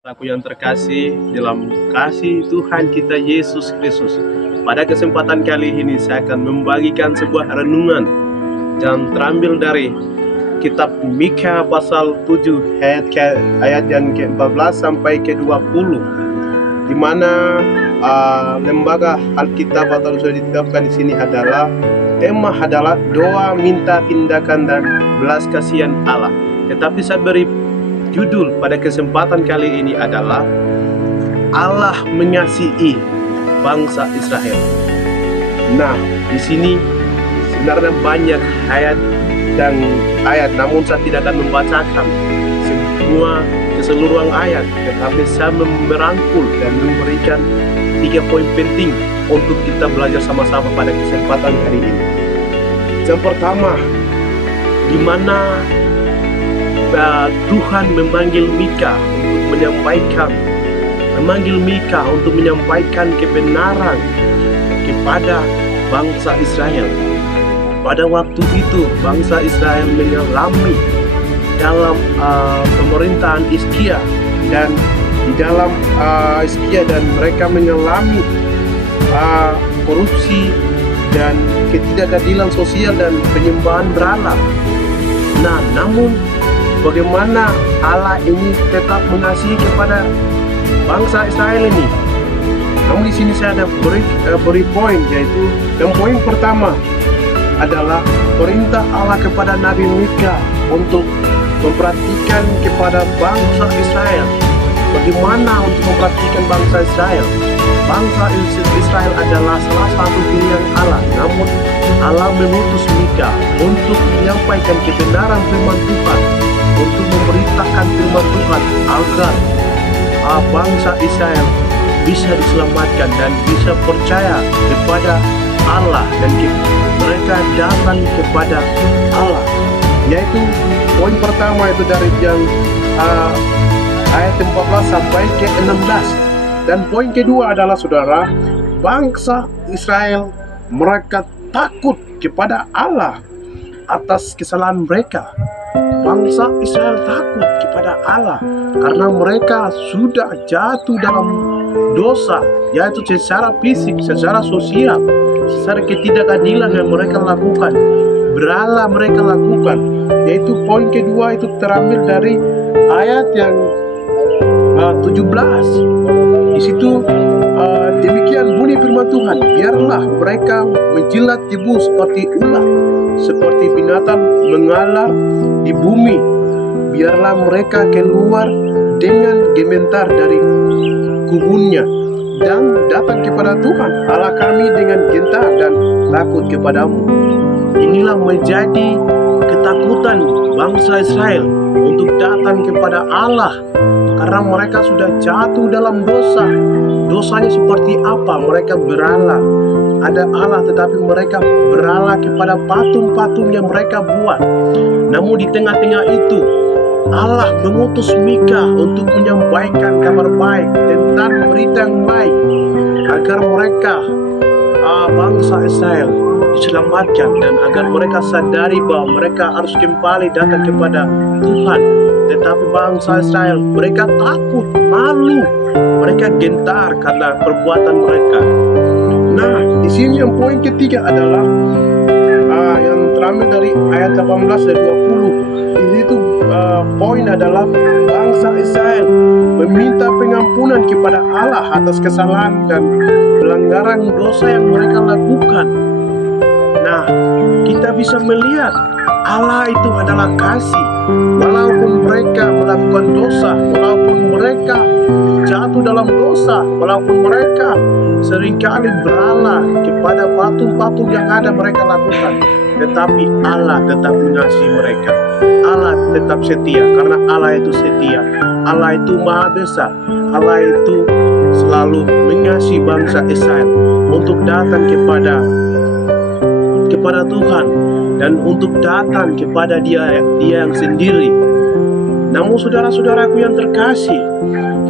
Aku yang terkasih dalam kasih Tuhan kita Yesus Kristus. Pada kesempatan kali ini saya akan membagikan sebuah renungan yang terambil dari kitab Mika pasal 7 ayat yang ke-14 sampai ke-20, di mana lembaga Alkitab atau sudah ditetapkan di sini adalah tema adalah doa minta tindakan dan belas kasihan Allah. Tetapi saya beri judul pada kesempatan kali ini adalah Allah mengasihi bangsa Israel. Nah, di sini sebenarnya banyak ayat, namun saya tidak akan membacakan semua keseluruhan ayat, tetapi saya merangkul dan memberikan 3 poin penting untuk kita belajar sama-sama pada kesempatan hari ini. Yang pertama, di mana Tuhan memanggil Mika untuk menyampaikan kebenaran kepada bangsa Israel. Pada waktu itu bangsa Israel mengalami dalam pemerintahan Hizkia, dan di dalam Hizkia dan mereka mengalami korupsi dan ketidakadilan sosial dan penyembahan berhala. Nah, namun bagaimana Allah ini tetap mengasihi kepada bangsa Israel ini? Namun di sini saya ada beri poin, yaitu yang poin pertama adalah perintah Allah kepada Nabi Mika untuk memperhatikan kepada bangsa Israel. Bagaimana untuk memperhatikan bangsa Israel? Bangsa Israel adalah salah satu pilihan Allah, namun Allah mengutus Mika untuk menyampaikan kebenaran firman Tuhan, untuk memberitakan firman Tuhan agar bangsa Israel bisa diselamatkan dan bisa percaya kepada Allah, dan mereka datang kepada Allah. Yaitu poin pertama itu dari yang ayat 14 sampai ke 16. Dan poin kedua adalah, saudara, bangsa Israel mereka takut kepada Allah atas kesalahan mereka. Bangsa Israel takut kepada Allah karena mereka sudah jatuh dalam dosa, yaitu secara fisik, secara sosial, secara ketidakadilan yang mereka lakukan, berhala mereka lakukan. Yaitu poin kedua itu terambil dari ayat yang 17. Di situ demikian bunyi firman Tuhan, biarlah mereka menjilat debu seperti ular, seperti binatang mengalar di bumi. Biarlah mereka keluar dengan gemetar dari kubunnya dan datang kepada Tuhan Allah kami dengan gentar dan takut kepadamu. Inilah menjadi ketakutan bangsa Israel untuk datang kepada Allah, karena mereka sudah jatuh dalam dosa. Dosanya seperti apa? Mereka berhala. Ada Allah tetapi mereka berhala kepada patung-patung yang mereka buat. Namun di tengah-tengah itu Allah mengutus Mika untuk menyampaikan kabar baik tentang berita yang baik, agar mereka bangsa Israel diselamatkan, dan agar mereka sadari bahwa mereka harus kembali datang kepada Tuhan. Tetapi bangsa Israel mereka takut, malu, mereka gentar karena perbuatan mereka. Nah, di sini yang poin ketiga adalah yang terambil dari ayat 18 dan 20. Di situ poin adalah bangsa Israel meminta pengampunan kepada Allah atas kesalahan dan pelanggaran dosa yang mereka lakukan. Nah, kita bisa melihat Allah itu adalah kasih. Walaupun mereka melakukan dosa, walaupun mereka jatuh dalam dosa, walaupun mereka seringkali berhala kepada patung-patung yang ada mereka lakukan, tetapi Allah tetap mengasihi mereka. Allah tetap setia, karena Allah itu setia. Allah itu maha besar. Allah itu selalu mengasihi bangsa Israel untuk datang kepada Tuhan dan untuk datang kepada Dia yang sendiri. Namun saudara-saudaraku yang terkasih,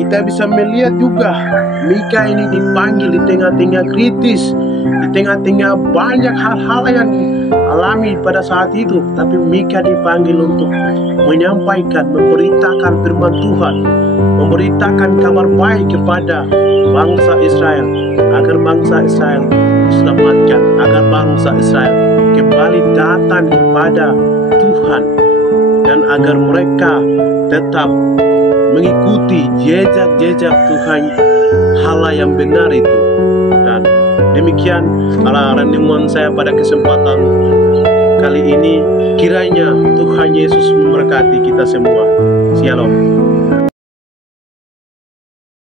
kita bisa melihat juga Mika ini dipanggil di tengah-tengah kritis, di tengah-tengah banyak hal-hal yang alami pada saat itu, tapi Mika dipanggil untuk menyampaikan, memberitakan firman Tuhan, memberitakan kabar baik kepada bangsa Israel, agar bangsa Israel diselamatkan, agar bangsa Israel kembali datang kepada Tuhan, dan agar mereka tetap mengikuti jejak-jejak Tuhan, hal yang benar itu. Dan demikian adalah renungan saya pada kesempatan kali ini. Kiranya Tuhan Yesus memberkati kita semua. Shalom.